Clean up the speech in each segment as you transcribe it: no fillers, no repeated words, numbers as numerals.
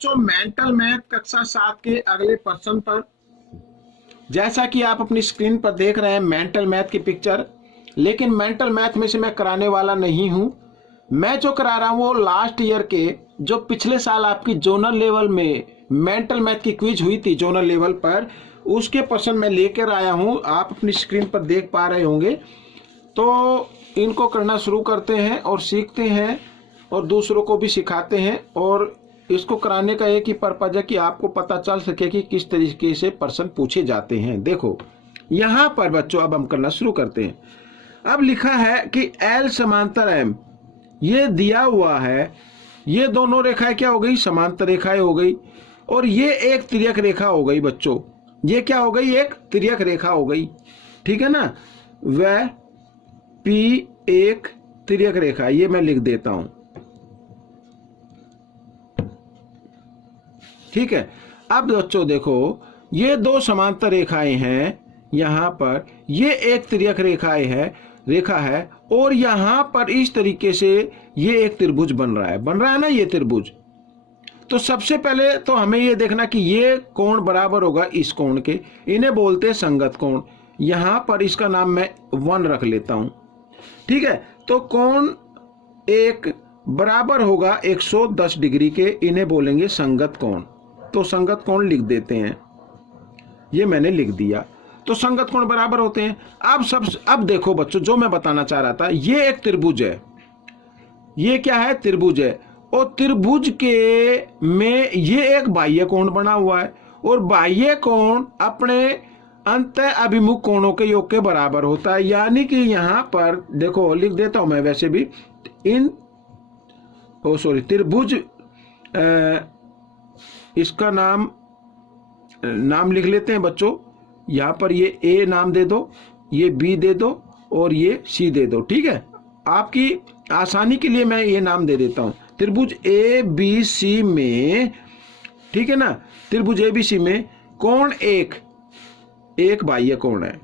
बच्चों mental math कक्षा 7 के अगले प्रश्न पर, जैसा कि आप अपनी स्क्रीन पर देख रहे हैं मेंटल मैथ की पिक्चर, लेकिन मेंटल मैथ में से मैं कराने वाला नहीं हूं। मैं जो करा रहा हूं वो लास्ट ईयर के, जो पिछले साल आपकी जोनल लेवल में मेंटल मैथ की क्विज हुई थी जोनल लेवल पर, उसके प्रश्न मैं लेकर आया हूं। आप अपनी स्क्रीन पर देख पा रहे होंगे। तो इनको करना शुरू करते हैं और सीखते हैं और दूसरों को भी सिखाते हैं। और इसको कराने का एक ही पर्पज है कि आपको पता चल सके कि किस तरीके से प्रश्न पूछे जाते हैं। देखो यहाँ पर बच्चों, अब हम करना शुरू करते हैं। अब लिखा है कि L समांतर M, ये दिया हुआ है। ये दोनों रेखाएं क्या हो गई? समांतर रेखाएं हो गई। और ये एक तिर्यक रेखा हो गई बच्चों। ये क्या हो गई? एक तिर्यक रेखा हो गई, ठीक है ना। वह P एक तिर्यक रेखा, ये मैं लिख देता हूं, ठीक है। अब बच्चों देखो, ये दो समांतर रेखाएं हैं यहां पर, ये एक तिर्यक रेखा है और यहां पर इस तरीके से ये एक त्रिभुज बन रहा है ना, ये त्रिभुज। तो सबसे पहले तो हमें ये देखना कि ये कोण बराबर होगा इस कोण के, इन्हें बोलते हैं संगत कोण। यहां पर इसका नाम मैं 1 रख लेता हूं, ठीक है। तो कोण एक बराबर होगा 110 डिग्री के, इन्हें बोलेंगे संगत कोण। तो संगत कोण लिख देते हैं, ये मैंने लिख दिया। तो संगत कोण बराबर होते हैं। अब देखो बच्चों, जो मैं बताना चाह रहा था, ये एक त्रिभुज है। ये क्या है? त्रिभुज है। और त्रिभुज के में ये एक बाह्य कोण बना हुआ है और बाह्य कोण अपने अंत अभिमुख कोणों के योग के बराबर होता है। यानी कि यहां पर देखो, लिख देता हूं मैं वैसे भी, त्रिभुज, इसका नाम लिख लेते हैं बच्चों। यहां पर ये A नाम दे दो, ये B दे दो और ये C दे दो, ठीक है। आपकी आसानी के लिए मैं ये नाम दे देता हूं। त्रिभुज ABC में, ठीक है ना, त्रिभुज ABC में कोण एक बाह्य कोण है।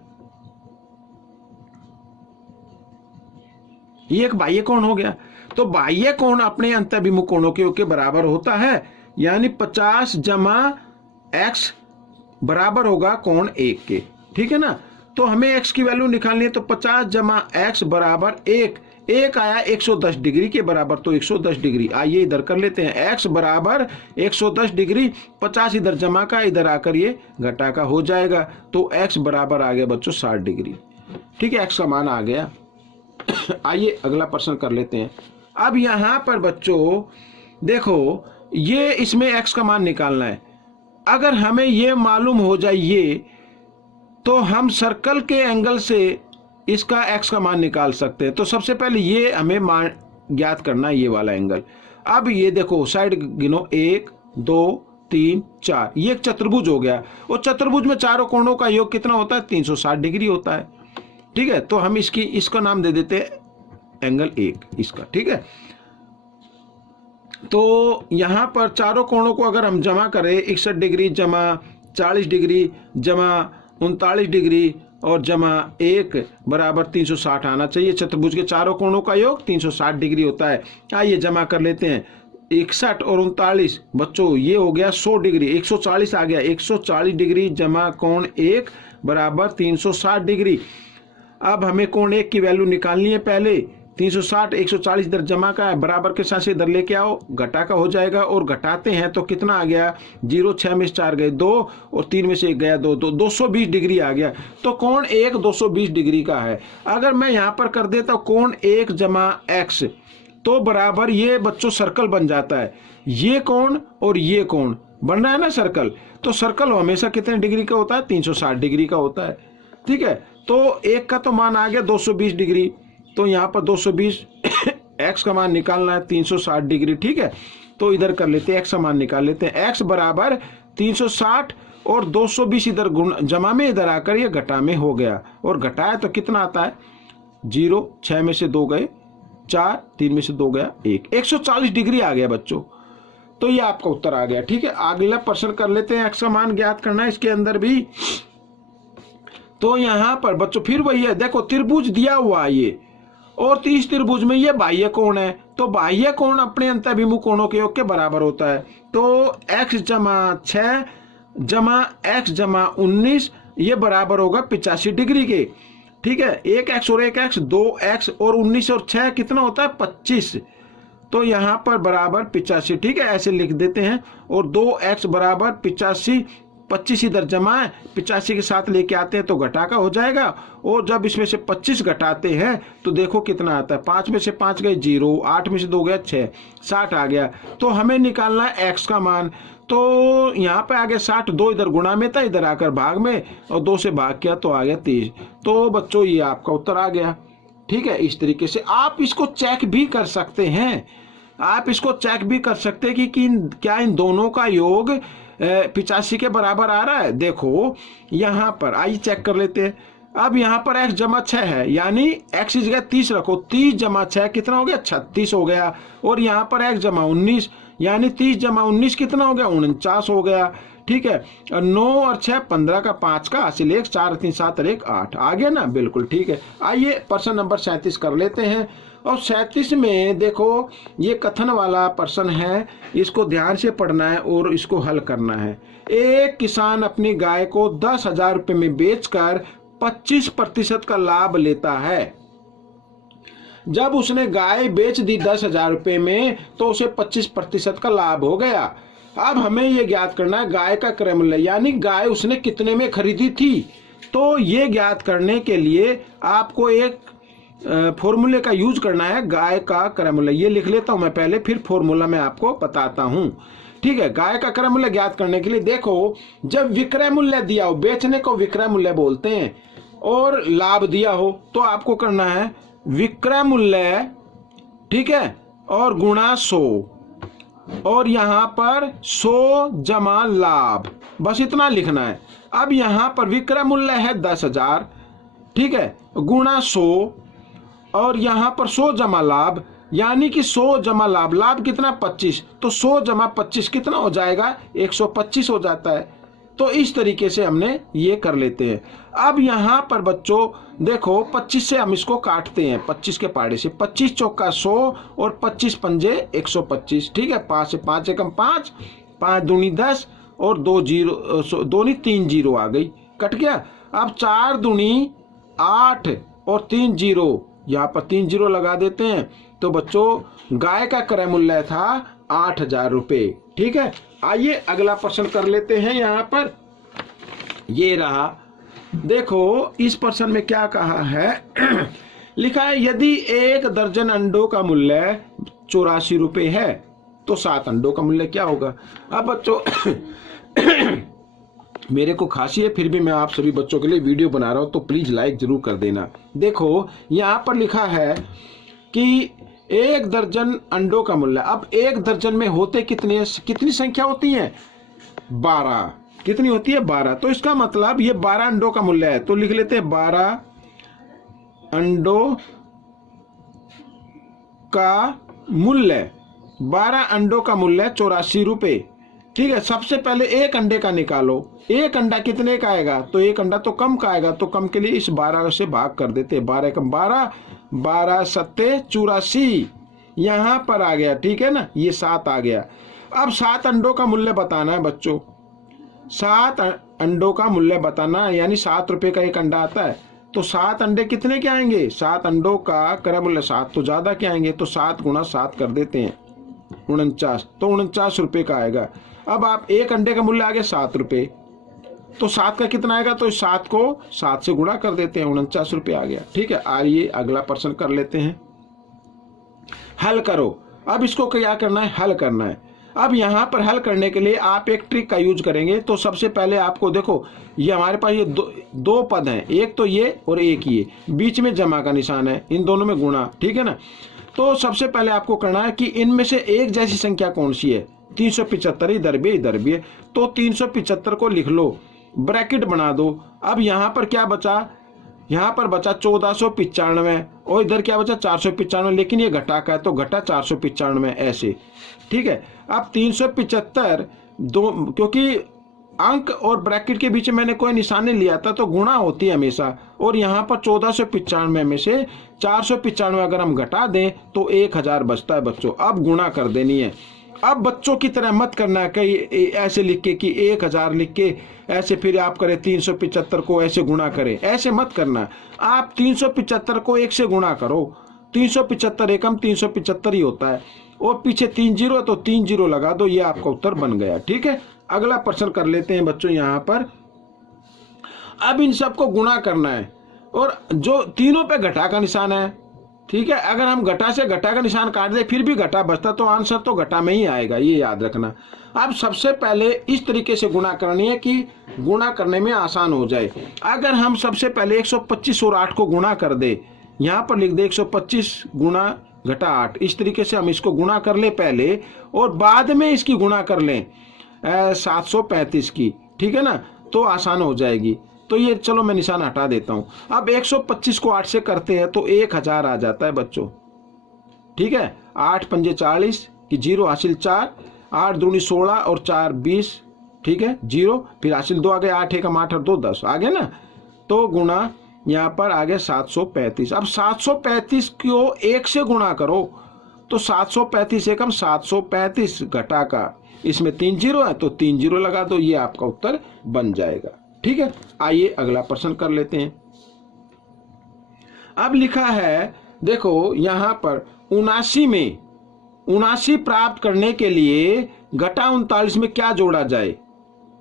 ये एक बाह्य कोण हो गया। तो बाह्य कोण अपने अंतःभिमुख कोणों के बराबर होता है। यानी 50 जमा x बराबर होगा कोण 1 के, ठीक है ना। तो हमें x की वैल्यू निकालनी है। तो 50 जमा x बराबर 1 आया 110 डिग्री के बराबर। तो 110 डिग्री, आइए इधर कर लेते हैं। x बराबर 110 डिग्री, 50 इधर जमा का, इधर आकर ये घटा का हो जाएगा। तो x बराबर आ गया बच्चों 60 डिग्री, ठीक है। x का मान आ गया। आइए अगला प्रश्न कर लेते हैं। अब यहां पर बच्चों देखो, ये इसमें x का मान निकालना है। अगर हमें ये मालूम हो जाए तो हम सर्कल के एंगल से इसका x का मान निकाल सकते हैं। तो सबसे पहले ये हमें मान ज्ञात करना है, ये वाला एंगल। अब ये देखो, साइड गिनो, 1 2 3 4, ये एक चतुर्भुज हो गया। और चतुर्भुज में चारों कोणों का योग कितना होता है? 360 डिग्री होता है, ठीक है। तो हम इसका नाम दे देते हैं एंगल 1 इसका, ठीक है। तो यहां पर चारों कोणों को अगर हम जमा करें, 61 डिग्री जमा 40 डिग्री जमा 39 डिग्री और जमा 1 बराबर 360 आना चाहिए। चतुर्भुज के चारों कोणों का योग 360 डिग्री होता है। आइए जमा कर लेते हैं। 61 और 39 बच्चों, ये हो गया 100 डिग्री, 140 आ गया। 140 डिग्री जमा कोण 1 बराबर 360 डिग्री। अब हमें कोण 1 की वैल्यू निकालनी है। पहले 360, 140 इधर जमा का है, बराबर के साथ से इधर लेके आओ, घटा का हो जाएगा। और घटाते हैं तो कितना आ गया? 0, 6 में से 4 गए 2 और 3 में से 1 गया 2, 220 डिग्री आ गया। तो कोण 1 220 डिग्री का है। अगर मैं यहां पर कर देता हूं कोण 1 जमा x, तो बराबर ये बच्चों सर्कल बन जाता है। ये कोण और ये कोण बन रहा है ना सर्कल। तो सर्कल हमेशा कितने डिग्री का होता है? 360 डिग्री का होता है, ठीक है। तो 1 का तो मान आ गया 220 डिग्री। तो यहाँ पर 220 x का मान निकालना है 360 डिग्री, ठीक है। तो इधर कर लेते हैं, x का मान निकाल लेते हैं। x बराबर 360 और 220 इधर जमा में, इधर आकर ये घटा में हो गया। और घटाया तो कितना आता है? 0, 6 में से 2 गए 4, 3 में से 2 गया 1, 140 डिग्री आ गया बच्चों। तो ये आपका उत्तर आ गया, ठीक है। अगला प्रश्न कर लेते हैं। x का मान ज्ञात करना है इसके अंदर भी। तो यहां पर बच्चों फिर वही है, देखो त्रिभुज दिया हुआ है ये, और 30 त्रिभुज में ये बाह्य कोण है, तो बाह्य कोण अपने अंतःभिमुख कोणों के योग के बराबर होता है। तो x जमा 6 जमा x जमा 19 ये बराबर होगा 85 डिग्री के। ठीक है, एक x और एक x, 2x और 19 और 6 कितना होता है 25, तो यहाँ पर बराबर 85। ठीक है, ऐसे लिख देते हैं। और 2x बराबर 85, 25 इधर जमा है, 85 के साथ लेके आते हैं तो घटा का हो जाएगा। और जब इसमें से 25 घटाते हैं तो देखो कितना आता है, 5 में से 5 गए 0, 8 में से 2 गया 6, 60 आ गया। तो हमें निकालना है x का मान। तो यहाँ पे आ गया 60, 2 इधर गुणा में था, इधर आकर भाग में, और 2 से भाग किया तो आ गया 30। तो बच्चों ये आपका उत्तर आ गया। ठीक है, इस तरीके से आप इसको चेक भी कर सकते हैं, आप इसको चेक भी कर सकते हैं कि क्या इन दोनों का योग 85 के बराबर आ रहा है। देखो यहाँ पर आइए चेक कर लेते हैं। अब यहाँ पर x जमा 6 है, यानी x इस जगह 30 रखो, 30 जमा 6 कितना हो गया 36 हो गया। और यहाँ पर x जमा 19, यानी 30 जमा 19 कितना हो गया 49 हो गया। ठीक है, 9 और 6 15 का 5 का हासिल 1, 4 3 7 और 1 8 आ गया ना, बिल्कुल ठीक है। आइए प्रश्न नंबर 37 कर लेते हैं। और 37 में देखो ये कथन वाला प्रश्न है, इसको ध्यान से पढ़ना है और इसको हल करना है। एक किसान अपनी गाय को 10,000 रुपये में बेचकर 25% का लाभ लेता है। जब उसने गाय बेच दी 10,000 रुपये में तो उसे 25% का लाभ हो गया। अब हमें यह ज्ञात करना है गाय का क्रय मूल्य, यानी गाय उसने कितने में खरीदी थी। तो ये ज्ञात करने के लिए आपको एक फॉर्मूले का यूज करना है, गाय का क्रय मूल्य। ये लिख लेता हूं मैं पहले, फिर फॉर्मूला मैं आपको बताता हूं। ठीक है, गाय का क्रय मूल्य ज्ञात करने के लिए देखो, जब विक्रय मूल्य दिया हो, बेचने को विक्रय मूल्य बोलते हैं, और लाभ दिया हो तो आपको करना है विक्रय मूल्य, ठीक है, और गुणा 100, और यहां पर 100 जमा लाभ, बस इतना लिखना है। अब यहां पर विक्रय मूल्य है 10,000, ठीक है, गुणा 100, और यहां पर 100 जमा लाभ, यानी कि 100 जमा लाभ, लाभ कितना 25, तो 100 जमा 25 कितना हो जाएगा 125 हो जाता है। तो इस तरीके से हमने ये कर लेते हैं। अब यहाँ पर बच्चों देखो 25 से हम इसको काटते हैं, 25 के पाड़े से, 25 चौका 100 और 25 पंजे 125। ठीक है, 5 से 5 एकम 5, 5 दूनी 10 और 2 जीरो, 2 नहीं 3 जीरो आ गई, कट गया। अब 4 दूनी 8 और 3 जीरो, यहाँ पर 3 जीरो लगा देते हैं। तो बच्चों गाय का क्रय मूल्य था 8,000 रुपये। ठीक है, आइए अगला प्रश्न कर लेते हैं। यहाँ पर ये रहा, देखो इस प्रश्न में क्या कहा है लिखा है यदि 1 दर्जन अंडों का मूल्य 84 रुपये है तो 7 अंडों का मूल्य क्या होगा। अब बच्चों मेरे को खांसी है, फिर भी मैं आप सभी बच्चों के लिए वीडियो बना रहा हूं, तो प्लीज लाइक जरूर कर देना। देखो यहाँ पर लिखा है कि 1 दर्जन अंडों का मूल्य, अब 1 दर्जन में होते कितनी संख्या होती है 12, कितनी होती है 12, तो इसका मतलब ये 12 अंडों का मूल्य है। तो लिख लेते हैं 12 अंडों का मूल्य, 12 अंडों का मूल्य 84 रुपये। ठीक है, सबसे पहले 1 अंडे का निकालो, 1 अंडा कितने का आएगा, तो 1 अंडा तो कम का आएगा, तो कम के लिए इस 12 से भाग कर देते हैं, 12 कम 12, 12 सत्ते 84 यहाँ पर आ गया। ठीक है ना, ये 7 आ गया। अब 7 अंडों का मूल्य बताना है बच्चों, 7 अंडों का मूल्य बताना, यानी 7 रुपये का 1 अंडा आता है, तो 7 अंडे कितने के आएंगे, 7 अंडों का क्रय मूल्य 7 तो ज्यादा के आएंगे, तो 7 गुणा 7 कर देते हैं 49, तो 49 रुपये का आएगा। अब आप 1 अंडे का मूल्य आ गया 7 रुपये, तो 7 का कितना आएगा, तो 7 को 7 से गुणा कर देते हैं, 49 रुपये आ गया। ठीक है, आइए अगला प्रश्न कर लेते हैं, हल करो। अब इसको क्या करना है, हल करना है। अब यहाँ पर हल करने के लिए आप एक ट्रिक का यूज करेंगे। तो सबसे पहले आपको देखो, ये हमारे पास ये दो पद हैं, एक तो ये और एक ये, बीच में जमा का निशान है, इन दोनों में गुणा। ठीक है ना, तो सबसे पहले आपको करना है कि इनमें से एक जैसी संख्या कौन सी है, 375, इधर भी है, तो 375 को लिख लो, ब्रैकेट बना दो। अब यहाँ पर क्या बचा, यहाँ पर बचा 1495, और इधर क्या बचा 495, लेकिन ये घटा का है तो घटा 495 ऐसे। ठीक है, अब 375 दो, क्योंकि अंक और ब्रैकेट के बीच में मैंने कोई निशान नहीं लिया था, तो गुणा होती है हमेशा। और यहाँ पर 1495 में से 495 अगर हम घटा दें तो 1000 बचता है बच्चों। अब गुणा कर देनी है। अब बच्चों की तरह मत करना है कहीं ऐसे लिख के कि 1000 लिख के ऐसे फिर आप करें 375 को ऐसे गुणा करें, ऐसे मत करना। आप 375 को 1 से गुणा करो, 375 एकम 375 ही होता है, और पीछे 3 जीरो है तो 3 जीरो लगा दो, ये आपका उत्तर बन गया। ठीक है, अगला प्रश्न कर लेते हैं बच्चों यहाँ पर। अब इन सबको गुणा करना है और जो तीनों पे घटा का निशान है। ठीक है, अगर हम घटा से घटा का निशान काट दे फिर भी घटा बचता तो आंसर तो घटा में ही आएगा, ये याद रखना। अब सबसे पहले इस तरीके से गुणा करनी है कि गुणा करने में आसान हो जाए। अगर हम सबसे पहले 125 और 8 को गुणा कर दे, यहाँ पर लिख दे 125 गुणा घटा 8, इस तरीके से हम इसको गुणा कर ले पहले और बाद में इसकी गुणा कर लें 735 की। ठीक है ना, तो आसान हो जाएगी। तो ये चलो मैं निशान हटा देता हूं। अब 125 को 8 से करते हैं तो 1000 आ जाता है बच्चों। ठीक है, 8 पंजे 40 की 0 हासिल 4, 8 दूनी 16 और 4 20। ठीक है, 0 फिर हासिल 2 आ गए, 8 एकम 8 और 2 10 आ गए ना, तो गुणा यहाँ पर आ गया 735। अब 735 को 1 से गुणा करो तो 735 एकम 735 घटा का, इसमें 3 जीरो है तो 3 जीरो लगा दो, ये आपका उत्तर बन जाएगा। ठीक है, आइए अगला प्रश्न कर लेते हैं। अब लिखा है देखो यहाँ पर 79 में 79 प्राप्त करने के लिए घटा 39 में क्या जोड़ा जाए।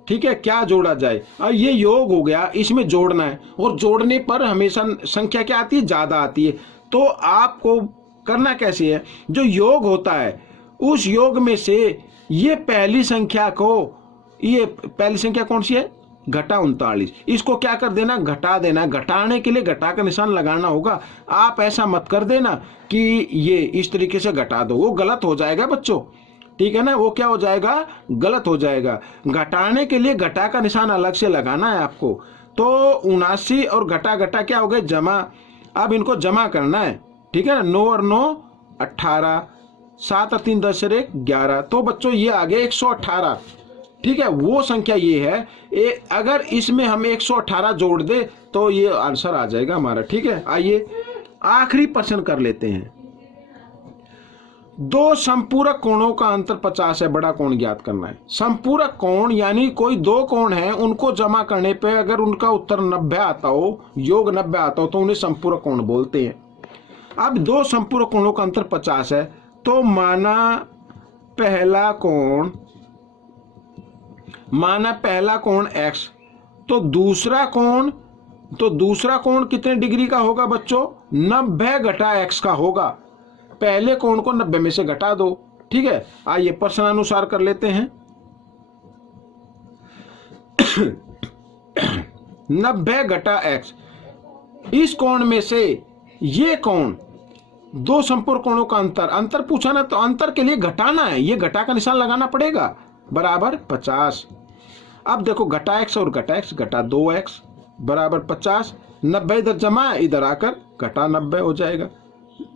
ठीक है, क्या जोड़ा जाए। और ये योग हो गया, इसमें जोड़ना है, और जोड़ने पर हमेशा संख्या क्या आती है, ज्यादा आती है। तो आपको करना कैसे है, जो योग होता है उस योग में से ये पहली संख्या को, ये पहली संख्या कौन सी है, घटा 39, इसको क्या कर देना, घटा देना। घटाने के लिए घटा का निशान लगाना होगा। आप ऐसा मत कर देना कि ये इस तरीके से घटा दो, वो गलत हो जाएगा बच्चों। ठीक है ना, वो क्या हो जाएगा, गलत हो जाएगा। घटाने के लिए घटा का निशान अलग से लगाना है आपको। तो 79 और घटा घटा क्या हो गए, जमा। अब इनको जमा करना है। ठीक है ना, 9 और 9 18, 7 और 3 10 और 1 11, तो बच्चों ये आ गया 118। ठीक है, वो संख्या ये है। अगर इसमें हम 118 जोड़ दे तो ये आंसर आ जाएगा हमारा। ठीक है, आइए आखिरी प्रश्न कर लेते हैं। दो संपूरक कोणों का अंतर 50 है, बड़ा कोण ज्ञात करना है। संपूरक कोण यानी कोई दो कोण हैं, उनको जमा करने पे अगर उनका उत्तर 90 आता हो, योग 90 आता हो, तो उन्हें संपूरक कोण बोलते हैं। अब दो संपूरक कोणों का अंतर 50 है, तो माना पहला कोण x, तो दूसरा कोण कितने डिग्री का होगा बच्चों, 90 घटा x का होगा। पहले कोण को 90 में से घटा दो। ठीक है, आइए प्रश्नानुसार कर लेते हैं। 90 घटा x, इस कोण में से ये कोण, दो संपूरक कोणों का अंतर पूछा ना, तो अंतर के लिए घटाना है, ये घटा का निशान लगाना पड़ेगा, बराबर 50। अब देखो घटा x और घटा x, घटा 2x बराबर 50। 90 इधर जमा है, इधर आकर घटा 90 हो जाएगा।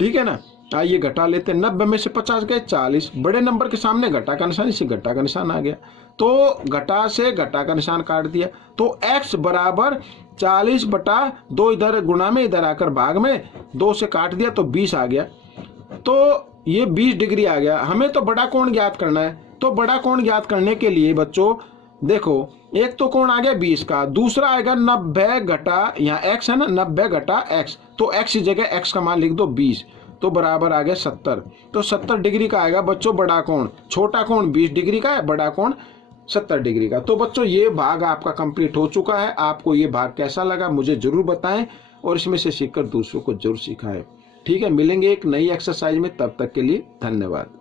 ठीक है ना, आइए घटा लेते हैं। 90 में से 50 गए 40, बड़े नंबर के सामने घटा का निशान, इसे घटा का निशान आ गया, तो घटा से घटा का निशान काट दिया। तो x बराबर 40 बटा 2, इधर गुणा में, इधर आकर भाग में, 2 से काट दिया तो 20 आ गया। तो ये 20 डिग्री आ गया। हमें तो बड़ा कोण ज्ञात करना है, तो बड़ा कोण ज्ञात करने के लिए बच्चों देखो, एक तो कोण आ गया 20 का, दूसरा आएगा 90 घटा, यहाँ x है ना, 90 घटा x, तो x की जगह x का मान लिख दो 20, तो बराबर आ गया 70। तो 70 डिग्री का आएगा बच्चों बड़ा कोण। छोटा कोण 20 डिग्री का है, बड़ा कोण 70 डिग्री का। तो बच्चों ये भाग आपका कंप्लीट हो चुका है। आपको ये भाग कैसा लगा मुझे जरूर बताएं, और इसमें से सीखकर दूसरों को जरूर सिखाएं। ठीक है, मिलेंगे एक नई एक्सरसाइज में, तब तक के लिए धन्यवाद।